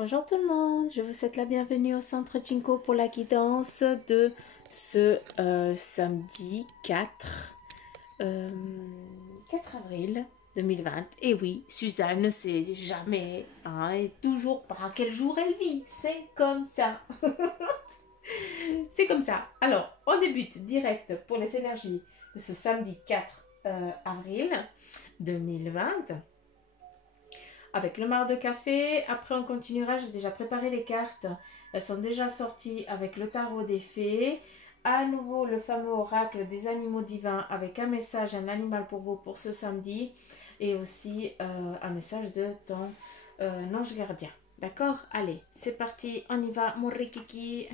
Bonjour tout le monde, je vous souhaite la bienvenue au Centre Jinko pour la guidance de ce samedi 4 avril 2020. Et oui, Suzanne ne sait jamais et toujours pas quel jour elle vit, c'est comme ça. C'est comme ça. Alors, on débute direct pour les énergies de ce samedi 4 avril 2020. Avec le marc de café, après on continuera, j'ai déjà préparé les cartes, elles sont déjà sorties avec le tarot des fées, à nouveau le fameux oracle des animaux divins avec un message, un animal pour vous pour ce samedi, et aussi un message de ton ange gardien. D'accord? Allez, c'est parti, on y va, mon rikiki.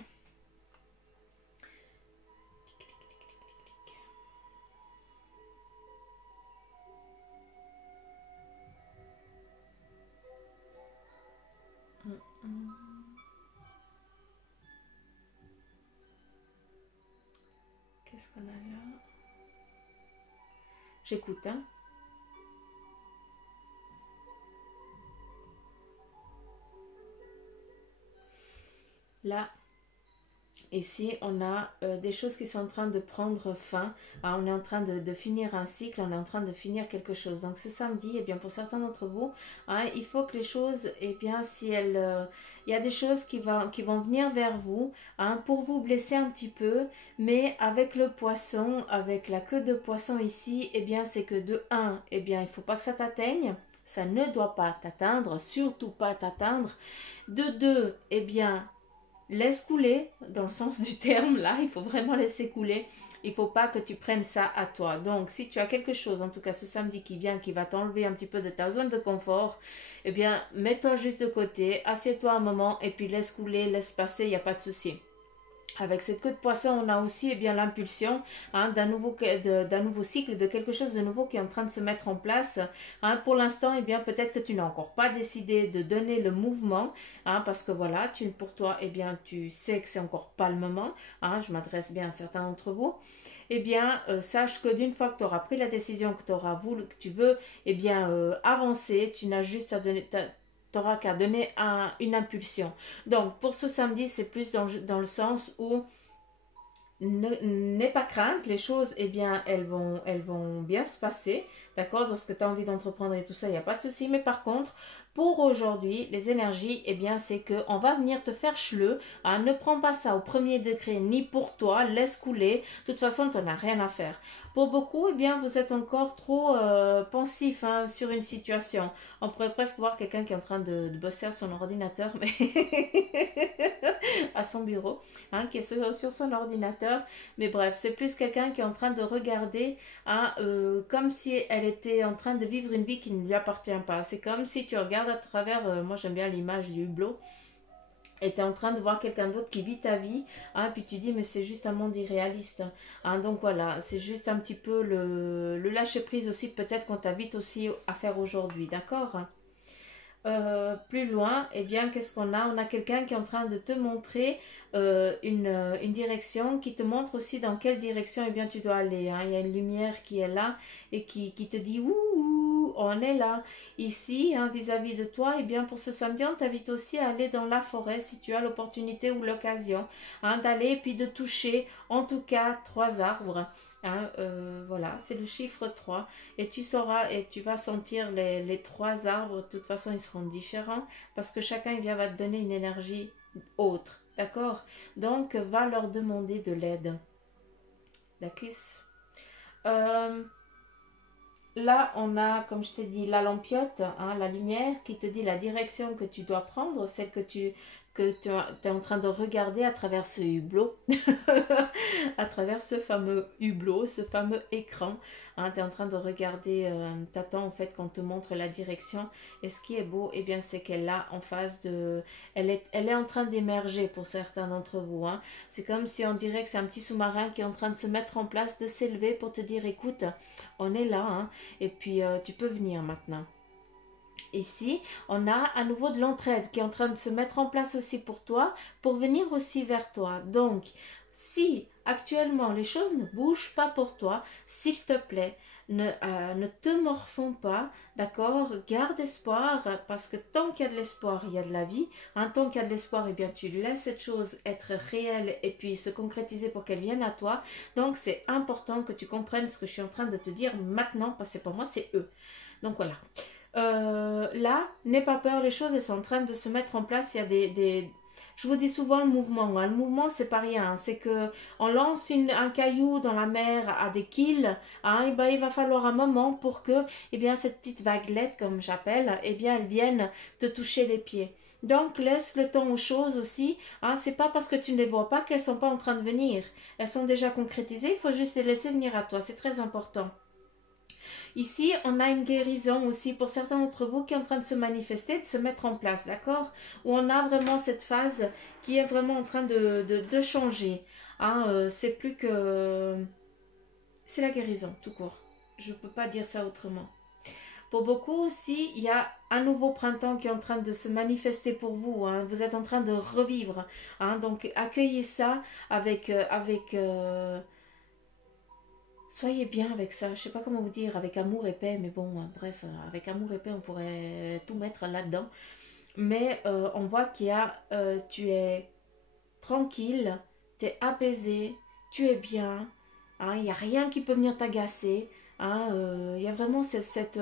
Qu'est-ce qu'on a là? J'écoute, hein. Là, ici, on a des choses qui sont en train de prendre fin. On est en train de finir un cycle, on est en train de finir quelque chose. Donc ce samedi, eh bien, pour certains d'entre vous, il faut que les choses, eh bien, si elles, il y a des choses qui vont venir vers vous pour vous blesser un petit peu. Mais avec le poisson, avec la queue de poisson ici, eh bien, c'est que de 1, eh bien, il ne faut pas que ça t'atteigne. Ça ne doit pas t'atteindre, surtout pas t'atteindre. De 2, eh bien, laisse couler, dans le sens du terme, là, il faut vraiment laisser couler. Il ne faut pas que tu prennes ça à toi. Donc, si tu as quelque chose, en tout cas ce samedi qui vient, qui va t'enlever un petit peu de ta zone de confort, eh bien, mets-toi juste de côté, assieds-toi un moment et puis laisse couler, laisse passer, il n'y a pas de souci. Avec cette queue de poisson, on a aussi eh bien l'impulsion d'un nouveau cycle, de quelque chose de nouveau qui est en train de se mettre en place. Pour l'instant, eh bien peut-être que tu n'as encore pas décidé de donner le mouvement, parce que voilà, pour toi, eh bien tu sais que c'est encore pas le moment. Je m'adresse bien à certains d'entre vous. Eh bien, sache que d'une fois que tu auras pris la décision, que tu auras voulu, que tu veux, eh bien avancer, tu n'as juste à donner t'auras qu'à donner une impulsion. Donc, pour ce samedi, c'est plus dans le sens où n'aie pas crainte, les choses, eh bien, elles vont bien se passer, d'accord, dans ce que tu as envie d'entreprendre et tout ça, il n'y a pas de souci. Mais par contre, pour aujourd'hui, les énergies, eh bien, c'est qu'on va venir te faire chleux. Ne prends pas ça au premier degré, ni pour toi, laisse couler. De toute façon, tu n'en as rien à faire. Pour beaucoup, eh bien, vous êtes encore trop pensif sur une situation. On pourrait presque voir quelqu'un qui est en train de bosser à son ordinateur, mais à son bureau, qui est sur son ordinateur. Mais bref, c'est plus quelqu'un qui est en train de regarder comme si elle était en train de vivre une vie qui ne lui appartient pas. C'est comme si tu regardes à travers, moi j'aime bien l'image du hublot, et tu es en train de voir quelqu'un d'autre qui vit ta vie, puis tu dis mais c'est juste un monde irréaliste. Donc voilà, c'est juste un petit peu le lâcher prise aussi, peut-être qu'on t'invite aussi à faire aujourd'hui, d'accord? Plus loin, eh bien, qu'est-ce qu'on a? On a quelqu'un qui est en train de te montrer une direction, qui te montre aussi dans quelle direction eh bien, tu dois aller. Il y a une lumière qui est là et qui te dit ouh, on est là. Ici, vis-à-vis de toi, eh bien, pour ce samedi, on t'invite aussi à aller dans la forêt si tu as l'opportunité ou l'occasion d'aller et puis de toucher en tout cas 3 arbres. Voilà, c'est le chiffre 3 et tu sauras et tu vas sentir les 3 arbres. De toute façon, ils seront différents parce que chacun va te donner une énergie autre, d'accord? Donc, va leur demander de l'aide. D'accord? Là, on a, comme je t'ai dit, la lampiote, la lumière qui te dit la direction que tu dois prendre, celle que tu es en train de regarder à travers ce hublot, à travers ce fameux hublot, ce fameux écran. Tu es en train de regarder, t'attends en fait qu'on te montre la direction. Et ce qui est beau, eh bien, c'est qu'elle a en face de... Elle est en train d'émerger pour certains d'entre vous. C'est comme si on dirait que c'est un petit sous-marin qui est en train de se mettre en place, de s'élever pour te dire, écoute, on est là, et puis tu peux venir maintenant. Ici, on a à nouveau de l'entraide qui est en train de se mettre en place aussi pour toi, pour venir aussi vers toi. Donc, si actuellement les choses ne bougent pas pour toi, s'il te plaît, ne te morfonds pas, d'accord? Garde espoir, parce que tant qu'il y a de l'espoir, il y a de la vie. Tant qu'il y a de l'espoir, eh bien, tu laisses cette chose être réelle et puis se concrétiser pour qu'elle vienne à toi. Donc, c'est important que tu comprennes ce que je suis en train de te dire maintenant, parce que c'est pas moi, c'est eux. Donc, voilà. Là, n'aie pas peur, les choses elles sont en train de se mettre en place. Il y a je vous dis souvent le mouvement. Le mouvement, c'est pas rien. C'est que on lance un caillou dans la mer à des kills. Et ben, il va falloir un moment pour que cette petite vaguelette, comme j'appelle, elle vienne te toucher les pieds. Donc, laisse le temps aux choses aussi. C'est pas parce que tu ne les vois pas qu'elles sont pas en train de venir. Elles sont déjà concrétisées. Il faut juste les laisser venir à toi. C'est très important. Ici, on a une guérison aussi pour certains d'entre vous qui est en train de se manifester, de se mettre en place, d'accord? Où on a vraiment cette phase qui est vraiment en train de changer. C'est plus que... C'est la guérison, tout court. Je ne peux pas dire ça autrement. Pour beaucoup aussi, il y a un nouveau printemps qui est en train de se manifester pour vous. Vous êtes en train de revivre. Donc, accueillez ça avec... soyez bien avec ça, je sais pas comment vous dire, avec amour et paix, mais bon, bref, avec amour et paix, on pourrait tout mettre là-dedans. Mais on voit tu es tranquille, tu es apaisé, tu es bien, il n'y a rien qui peut venir t'agacer, il y a vraiment cette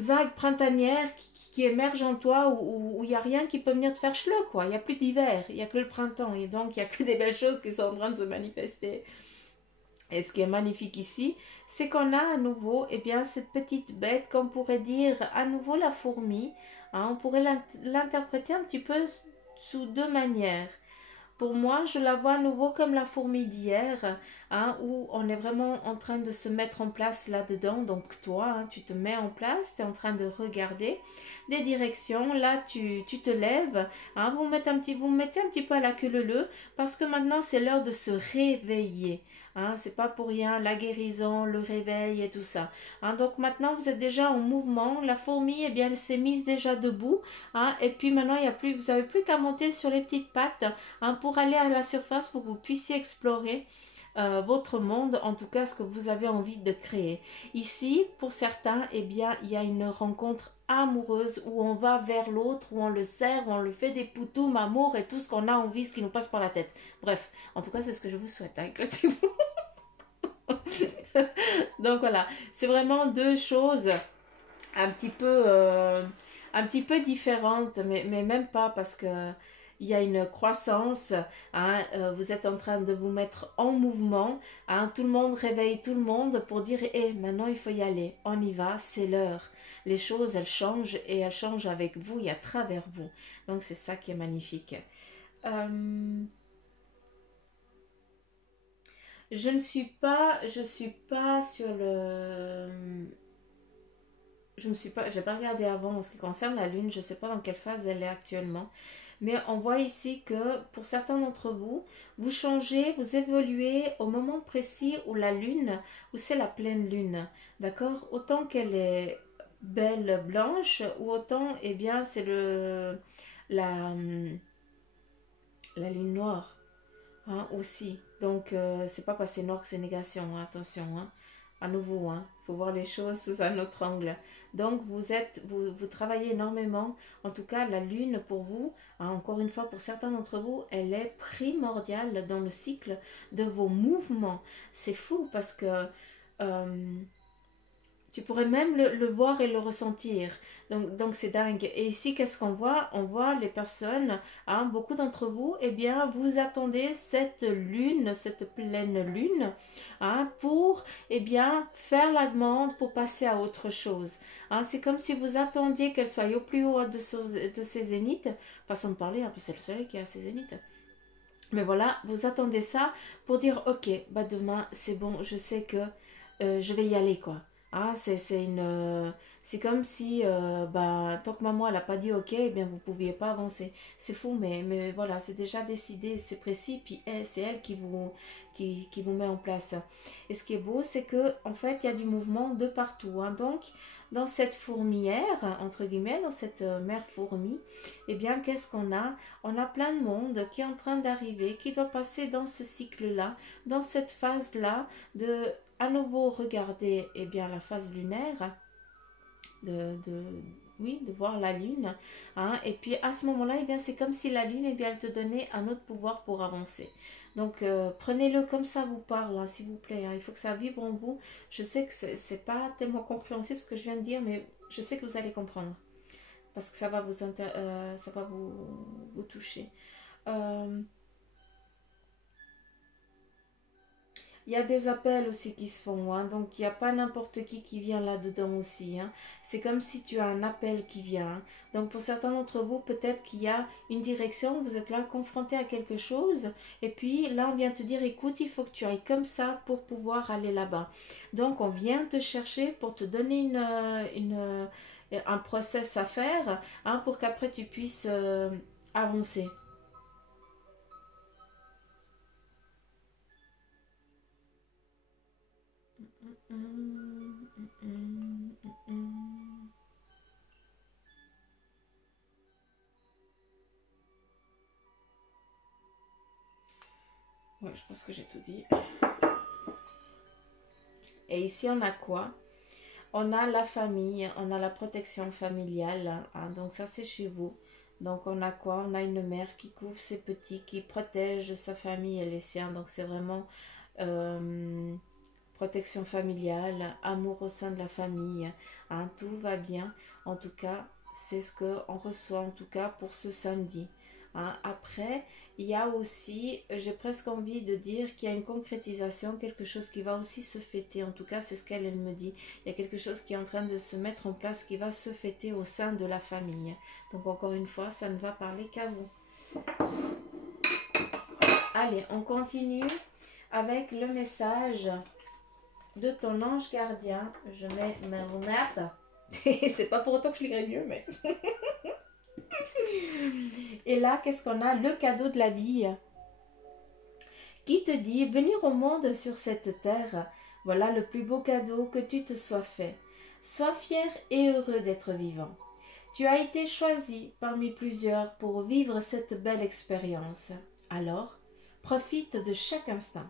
vague printanière qui émerge en toi où il n'y a rien qui peut venir te faire chleu, quoi. Il n'y a plus d'hiver, il n'y a que le printemps, et donc il n'y a que des belles choses qui sont en train de se manifester. Et ce qui est magnifique ici, c'est qu'on a à nouveau cette petite bête qu'on pourrait dire à nouveau la fourmi. On pourrait l'interpréter un petit peu sous deux manières. Pour moi, je la vois à nouveau comme la fourmi d'hier, où on est vraiment en train de se mettre en place là-dedans. Donc toi, tu te mets en place, tu es en train de regarder des directions. Là, tu te lèves, vous mettez un petit peu à la queue leu, parce que maintenant, c'est l'heure de se réveiller. C'est pas pour rien, la guérison, le réveil et tout ça. Donc maintenant, vous êtes déjà en mouvement. La fourmi, elle s'est mise déjà debout. Et puis maintenant, vous n'avez plus qu'à monter sur les petites pattes pour aller à la surface pour que vous puissiez explorer votre monde, en tout cas ce que vous avez envie de créer. Ici, pour certains, il y a une rencontre amoureuse où on va vers l'autre, où on le serre, où on le fait des poutoums, amour et tout ce qu'on a envie, ce qui nous passe par la tête. Bref, en tout cas, c'est ce que je vous souhaite. Éclatez-vous. Donc voilà, c'est vraiment deux choses un petit peu différentes, mais même pas parce que il y a une croissance, vous êtes en train de vous mettre en mouvement, tout le monde réveille tout le monde pour dire maintenant il faut y aller, on y va, c'est l'heure. Les choses elles changent et elles changent avec vous et à travers vous. Donc c'est ça qui est magnifique. Je suis pas sur le... j'ai pas regardé avant en ce qui concerne la lune, je sais pas dans quelle phase elle est actuellement. Mais on voit ici que pour certains d'entre vous, vous changez, vous évoluez au moment précis où la lune, où c'est la pleine lune. D'accord? Autant qu'elle est belle blanche, ou autant, c'est la, la lune noire. Aussi. Donc, c'est pas parce que c'est noir que c'est négation, attention. À nouveau, faut voir les choses sous un autre angle. Donc, vous travaillez énormément. En tout cas, la lune pour vous, encore une fois, pour certains d'entre vous, elle est primordiale dans le cycle de vos mouvements. C'est fou parce que tu pourrais même le voir et le ressentir. Donc c'est dingue. Et ici, qu'est-ce qu'on voit? On voit les personnes, beaucoup d'entre vous, vous attendez cette lune, cette pleine lune, pour, faire la demande pour passer à autre chose. C'est comme si vous attendiez qu'elle soit au plus haut de ses zéniths. Façon de parler, parce que c'est le soleil qui est à ses zéniths. Mais voilà, vous attendez ça pour dire, ok, demain, c'est bon, je sais que je vais y aller, quoi. C'est comme si tant que maman elle a pas dit ok, vous pouviez pas avancer. C'est fou, mais voilà, c'est déjà décidé, c'est précis, puis c'est elle qui vous met en place. Et ce qui est beau, c'est que en fait il y a du mouvement de partout. Donc dans cette fourmilière, entre guillemets, dans cette mère fourmi, qu'est-ce qu'on a? On a plein de monde qui est en train d'arriver, qui doit passer dans ce cycle-là, dans cette phase-là de à nouveau regarder eh bien, la phase lunaire, oui, de voir la lune. Hein, et puis à ce moment-là, eh bien, c'est comme si la lune, eh bien, elle te donnait un autre pouvoir pour avancer. Donc prenez-le comme ça vous parle, hein, s'il vous plaît. Hein, il faut que ça vibre en vous. Je sais que c'est pas tellement compréhensible ce que je viens de dire, mais je sais que vous allez comprendre. Parce que ça va ça va vous toucher. Euh, Il y a des appels aussi qui se font, hein, donc il n'y a pas n'importe qui vient là-dedans aussi. Hein. C'est comme si tu as un appel qui vient. Hein. Donc pour certains d'entre vous, peut-être qu'il y a une direction, vous êtes là confronté à quelque chose, et puis là on vient te dire, écoute, il faut que tu ailles comme ça pour pouvoir aller là-bas. Donc on vient te chercher pour te donner un process à faire, hein, pour qu'après tu puisses avancer. Ouais, je pense que j'ai tout dit. Et ici, on a quoi? On a la famille, on a la protection familiale. Hein, donc ça, c'est chez vous. Donc on a quoi? On a une mère qui couvre ses petits, qui protège sa famille et les siens. Donc c'est vraiment protection familiale, amour au sein de la famille. Hein, tout va bien. En tout cas, c'est ce qu'on reçoit en tout cas pour ce samedi. Hein, après, il y a aussi, j'ai presque envie de dire qu'il y a une concrétisation, quelque chose qui va aussi se fêter. En tout cas, c'est ce qu'elle me dit. Il y a quelque chose qui est en train de se mettre en place, qui va se fêter au sein de la famille. Donc encore une fois, ça ne va parler qu'à vous. Allez, on continue avec le message de ton ange gardien. Je mets ma lunette. C'est pas pour autant que je lirai mieux, mais... Et là, qu'est-ce qu'on a? Le cadeau de la vie qui te dit venir au monde sur cette terre. Voilà le plus beau cadeau que tu te sois fait. Sois fier et heureux d'être vivant. Tu as été choisi parmi plusieurs pour vivre cette belle expérience. Alors, profite de chaque instant.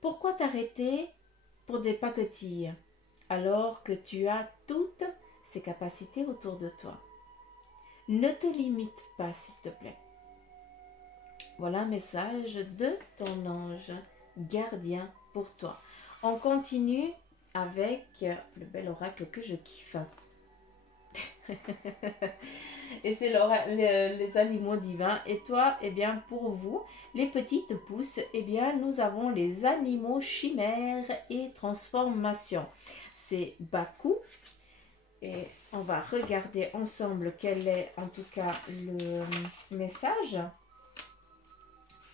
Pourquoi t'arrêter pour des paquetilles alors que tu as toutes ces capacités autour de toi? Ne te limite pas, s'il te plaît. Voilà un message de ton ange gardien pour toi. On continue avec le bel oracle que je kiffe. Et c'est les animaux divins. Et toi, eh bien, pour vous, les petites pousses, eh bien, nous avons les animaux chimères et transformation. C'est Baku. Et on va regarder ensemble quel est en tout cas le message.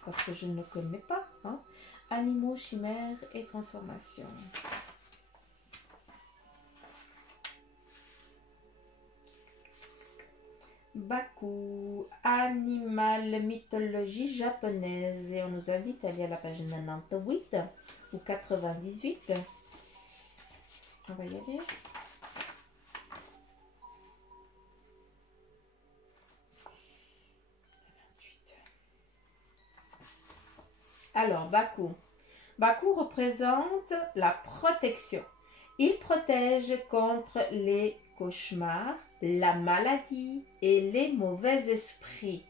Parce que je ne connais pas. Hein. Animaux, chimères et transformation. Baku, animal, mythologie japonaise. Et on nous invite à aller à la page 98 ou 98. On va y aller. Alors, Baku. Baku représente la protection. Il protège contre les cauchemars, la maladie et les mauvais esprits.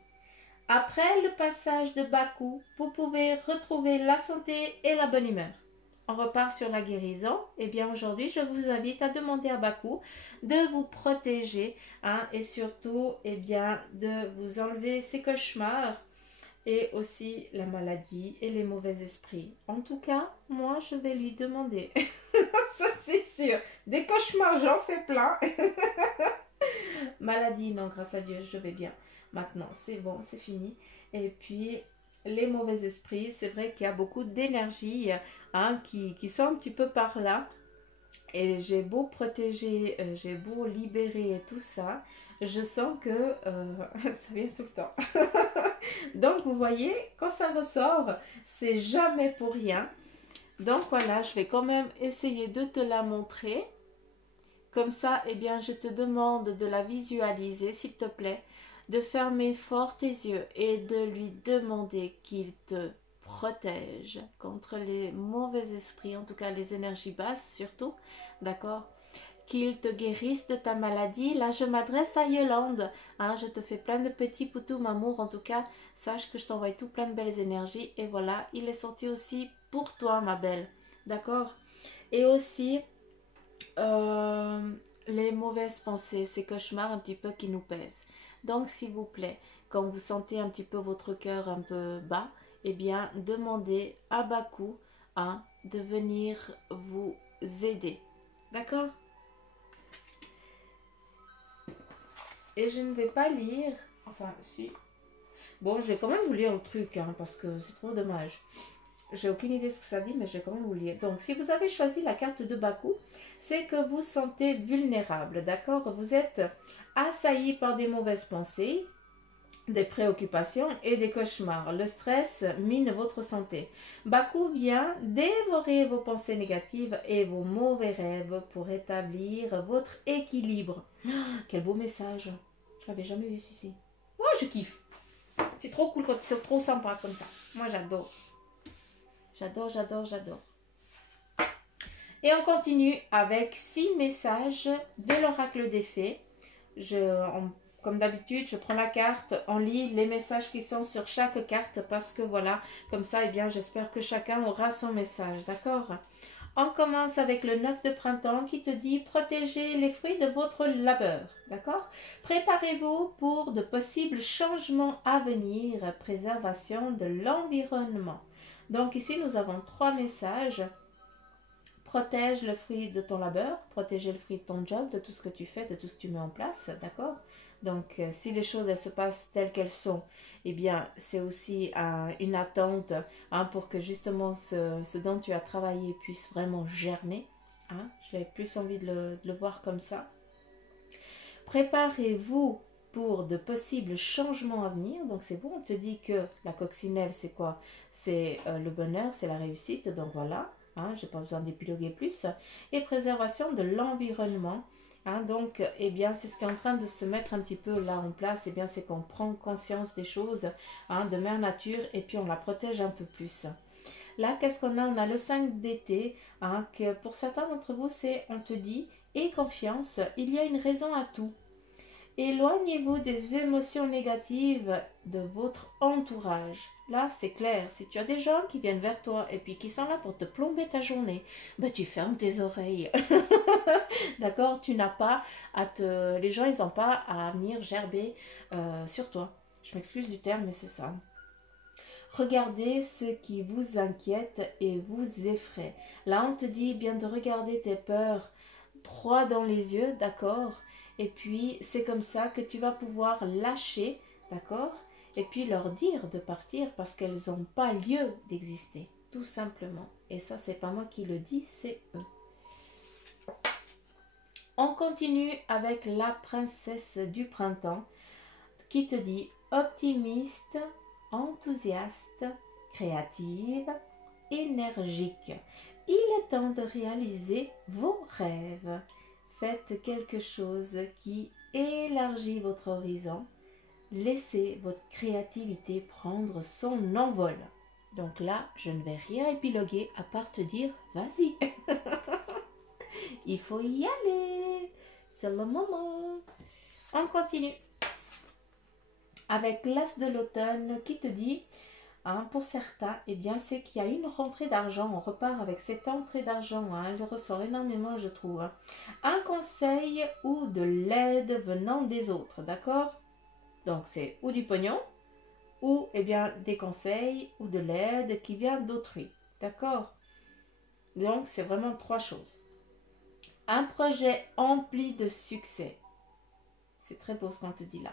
Après le passage de Baku, vous pouvez retrouver la santé et la bonne humeur. On repart sur la guérison. Eh bien aujourd'hui, je vous invite à demander à Baku de vous protéger, hein, et surtout, eh bien, de vous enlever ces cauchemars et aussi la maladie et les mauvais esprits. En tout cas, moi, je vais lui demander. Ça, c'est sûr. Des cauchemars, j'en fais plein. Maladie, non, grâce à Dieu, je vais bien. Maintenant, c'est bon, c'est fini. Et puis, les mauvais esprits, c'est vrai qu'il y a beaucoup d'énergie, hein, qui sont un petit peu par là. Et j'ai beau protéger, j'ai beau libérer et tout ça, je sens que ça vient tout le temps. Donc vous voyez, quand ça ressort, c'est jamais pour rien. Donc voilà, je vais quand même essayer de te la montrer. Comme ça, eh bien, je te demande de la visualiser, s'il te plaît, de fermer fort tes yeux et de lui demander qu'il te protège contre les mauvais esprits, en tout cas les énergies basses surtout, d'accord? Qu'il te guérisse de ta maladie. Là, je m'adresse à Yolande. Hein, je te fais plein de petits poutous, m'amour. En tout cas, sache que je t'envoie tout plein de belles énergies. Et voilà, il est sorti aussi pour toi, ma belle. D'accord? Et aussi, les mauvaises pensées, ces cauchemars un petit peu qui nous pèsent. Donc, s'il vous plaît, quand vous sentez un petit peu votre cœur un peu bas, eh bien, demandez à Bakou hein, de venir vous aider. D'accord? Et je ne vais pas lire. Enfin, si. Bon, je vais quand même vous lire le truc, hein, parce que c'est trop dommage. J'ai aucune idée de ce que ça dit, mais je vais quand même vous lire. Donc, si vous avez choisi la carte de Bakou, c'est que vous sentez vulnérable, d'accord? Vous êtes assailli par des mauvaises pensées, des préoccupations et des cauchemars. Le stress mine votre santé. Bakou vient dévorer vos pensées négatives et vos mauvais rêves pour établir votre équilibre. Oh, quel beau message. Je l'avais jamais vu celui-ci. Oh, je kiffe. C'est trop cool, c'est trop sympa comme ça. Moi, j'adore. J'adore, j'adore, j'adore. Et on continue avec 6 messages de l'oracle des fées. Comme d'habitude, je prends la carte, on lit les messages qui sont sur chaque carte parce que voilà, comme ça, eh bien, j'espère que chacun aura son message, d'accord? On commence avec le 9 de printemps qui te dit protégez les fruits de votre labeur, d'accord? Préparez-vous pour de possibles changements à venir, préservation de l'environnement. Donc ici, nous avons 3 messages. Protège le fruit de ton labeur, protéger le fruit de ton job, de tout ce que tu fais, de tout ce que tu mets en place, d'accord? Donc, si les choses elles se passent telles qu'elles sont, eh bien, c'est aussi une attente hein, pour que justement ce dont tu as travaillé puisse vraiment germer. Hein? J'ai plus envie de le voir comme ça. Préparez-vous pour de possibles changements à venir. Donc, c'est bon, on te dit que la coccinelle, c'est quoi? C'est le bonheur, c'est la réussite. Donc, voilà. Hein, je n'ai pas besoin d'épiloguer plus. Et préservation de l'environnement. Hein, donc, eh bien, c'est ce qui est en train de se mettre un petit peu là en place. Eh bien, c'est qu'on prend conscience des choses hein, de mère nature et puis on la protège un peu plus. Là, qu'est-ce qu'on a? On a le 5 d'été, hein, que pour certains d'entre vous, c'est, on te dit, aie confiance, il y a une raison à tout. Éloignez-vous des émotions négatives de votre entourage. Là, c'est clair. Si tu as des gens qui viennent vers toi et puis qui sont là pour te plomber ta journée, ben tu fermes tes oreilles. D'accord? Tu n'as pas à te... Les gens, ils n'ont pas à venir gerber sur toi. Je m'excuse du terme, mais c'est ça. Regardez ce qui vous inquiète et vous effraie. Là, on te dit bien de regarder tes peurs droit dans les yeux, d'accord? Et puis, c'est comme ça que tu vas pouvoir lâcher, d'accord? Et puis leur dire de partir parce qu'elles n'ont pas lieu d'exister, tout simplement. Et ça, c'est pas moi qui le dis, c'est eux. On continue avec la princesse du printemps qui te dit optimiste, enthousiaste, créative, énergique. Il est temps de réaliser vos rêves. Faites quelque chose qui élargit votre horizon. Laissez votre créativité prendre son envol. Donc là, je ne vais rien épiloguer à part te dire, vas-y. Il faut y aller. C'est le moment. On continue avec l'as de l'automne qui te dit, hein, pour certains, eh bien, c'est qu'il y a une rentrée d'argent. On repart avec cette entrée d'argent. Hein, elle ressort énormément, je trouve. Hein. Un conseil ou de l'aide venant des autres, d'accord? Donc, c'est ou du pognon, ou eh bien, des conseils ou de l'aide qui vient d'autrui, d'accord? Donc, c'est vraiment 3 choses. Un projet empli de succès. C'est très beau ce qu'on te dit là.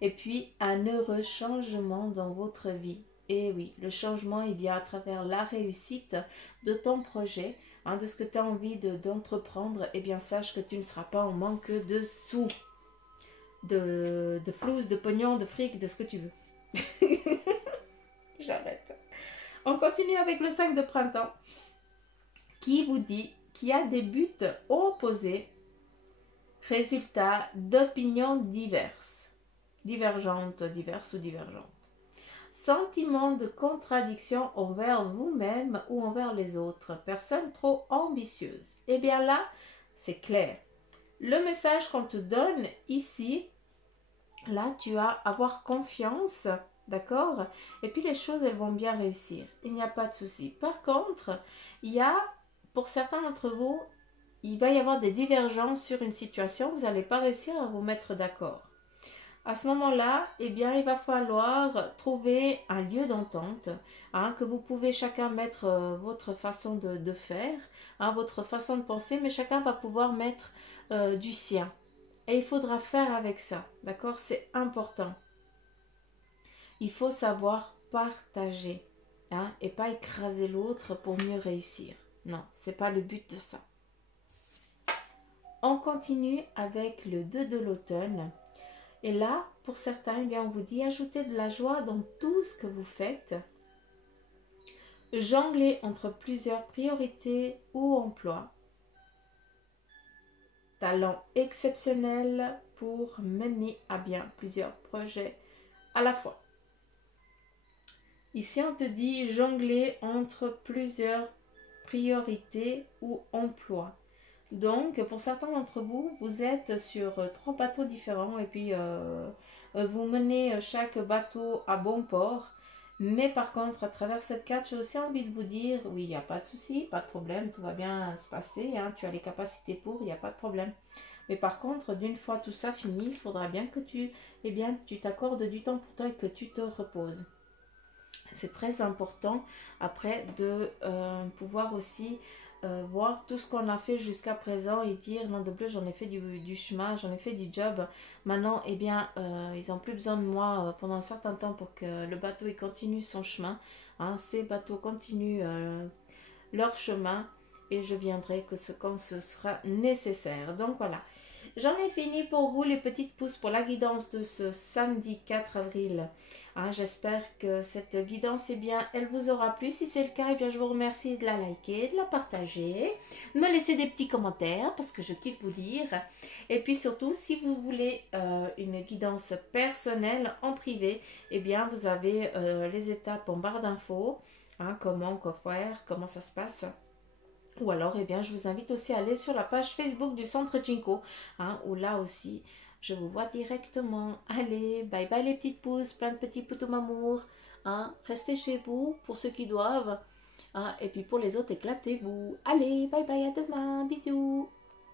Et puis, un heureux changement dans votre vie. Et oui, le changement est bien à travers la réussite de ton projet, hein, de ce que tu as envie d'entreprendre. Eh bien, sache que tu ne seras pas en manque de sous, de flouze, de pognon, de fric, de ce que tu veux. J'arrête. On continue avec le 5 de printemps qui vous dit qu'il y a des buts opposés, résultat d'opinions diverses ou divergentes. sentiment de contradiction envers vous-même ou envers les autres, personne trop ambitieuse. Eh bien là, c'est clair. Le message qu'on te donne ici, là, tu vas avoir confiance, d'accord? Et puis les choses, elles vont bien réussir. Il n'y a pas de souci. Par contre, il y a, pour certains d'entre vous, il va y avoir des divergences sur une situation. Vous n'allez pas réussir à vous mettre d'accord. À ce moment-là, eh bien, il va falloir trouver un lieu d'entente, hein, que vous pouvez chacun mettre votre façon de faire, hein, votre façon de penser, mais chacun va pouvoir mettre du sien. Et il faudra faire avec ça, d'accord? C'est important. Il faut savoir partager, hein, et pas écraser l'autre pour mieux réussir. Non, c'est pas le but de ça. On continue avec le 2 de l'automne. Et là, pour certains, eh bien, on vous dit ajoutez de la joie dans tout ce que vous faites. Jonglez entre plusieurs priorités ou emplois. Talent exceptionnel pour mener à bien plusieurs projets à la fois. Ici, on te dit jongler entre plusieurs priorités ou emplois. Donc, pour certains d'entre vous, vous êtes sur 3 bateaux différents et puis vous menez chaque bateau à bon port. Mais par contre, à travers cette carte, j'ai aussi envie de vous dire, oui, il n'y a pas de souci, pas de problème, tout va bien se passer, hein, tu as les capacités pour, il n'y a pas de problème. Mais par contre, d'une fois tout ça fini, il faudra bien que tu t'accordes du temps pour toi et que tu te reposes. C'est très important après de pouvoir aussi voir tout ce qu'on a fait jusqu'à présent et dire non de plus j'en ai fait du chemin, j'en ai fait du job. Maintenant, eh bien, ils n'ont plus besoin de moi pendant un certain temps pour que le bateau il continue son chemin. Hein, ces bateaux continuent leur chemin et je viendrai quand ce sera nécessaire. Donc voilà. J'en ai fini pour vous les petites pousses pour la guidance de ce samedi 4 avril. Hein, j'espère que cette guidance, eh bien, elle vous aura plu. Si c'est le cas, eh bien, je vous remercie de la liker, de la partager, de me laisser des petits commentaires parce que je kiffe vous lire. Et puis surtout, si vous voulez une guidance personnelle en privé, eh bien, vous avez les étapes en barre d'infos. Hein, comment, quoi faire, comment ça se passe. Ou alors, eh bien, je vous invite aussi à aller sur la page Facebook du Centre Jinko, hein, où là aussi, je vous vois directement. Allez, bye bye les petites pousses, plein de petits poutous amour. Hein, restez chez vous pour ceux qui doivent. Hein, et puis pour les autres, éclatez-vous. Allez, bye bye, à demain, bisous.